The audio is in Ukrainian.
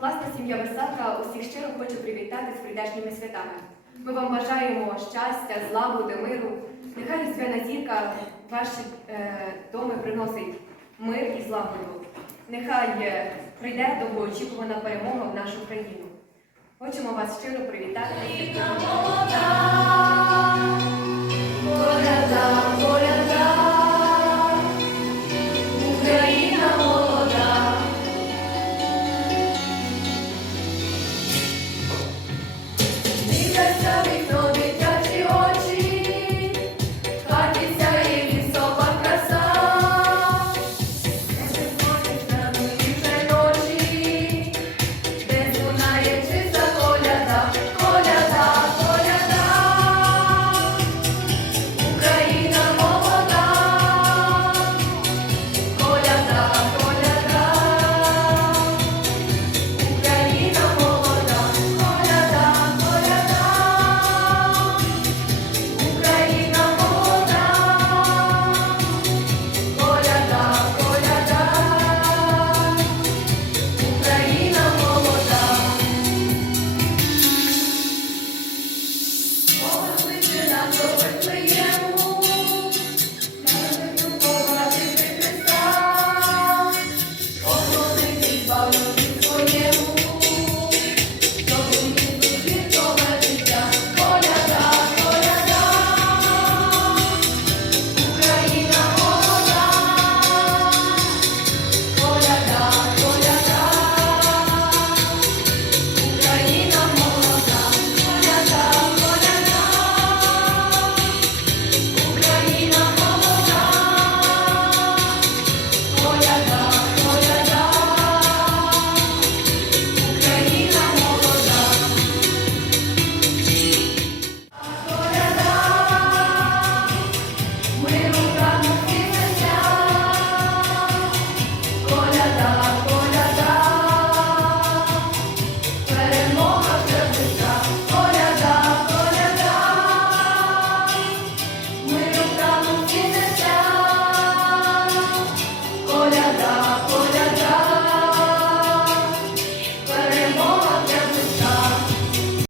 Власна сім'я Висака усіх щиро хочу привітати з прийдешніми святами. Ми вам бажаємо щастя, злагоди, миру. Нехай різдвяна зірка ваші е, доми приносить мир і злагоду. Нехай е, прийде довгоочікувана перемога в нашу країну. Хочемо вас щиро привітати.